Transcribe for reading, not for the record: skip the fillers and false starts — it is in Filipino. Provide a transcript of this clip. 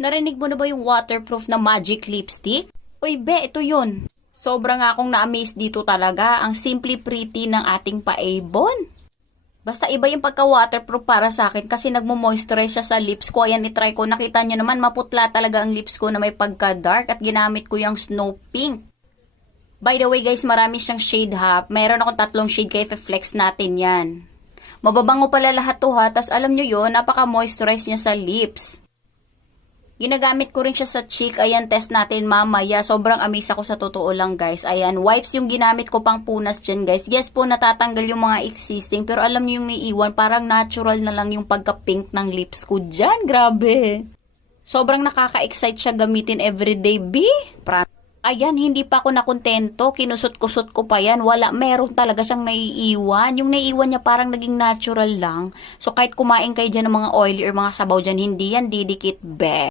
Narinig mo na ba yung waterproof na magic lipstick? Uy be, ito yun. Sobrang akong na-amaze dito talaga. Ang simply pretty ng ating paebon. Basta iba yung pagka-waterproof para sa akin kasi nagmo-moisturize siya sa lips ko. Ayan, itry ko. Nakita nyo naman, maputla talaga ang lips ko na may pagka-dark at ginamit ko yung snow pink. By the way guys, marami siyang shade ha. Meron akong 3 shade kaya flex natin yan. Mababango pala lahat to ha. Tas alam nyo yun, napaka-moisturize niya sa lips. Ginagamit ko rin siya sa cheek. Ayan, test natin mamaya. Sobrang amaze ako sa totoo lang guys. Ayan, wipes yung ginamit ko pang punas dyan guys. Yes po, natatanggal yung mga existing. Pero alam nyo yung naiiwan, parang natural na lang yung pagka-pink ng lips ko dyan. Grabe. Sobrang nakaka-excite siya gamitin everyday. Ayan, hindi pa ako nakontento. Kinusot-kusot ko pa yan. Wala, meron talaga siyang naiiwan. Yung naiiwan niya parang naging natural lang. So, kahit kumain kayo dyan ng mga oily or mga sabaw dyan, hindi yan didikit, be.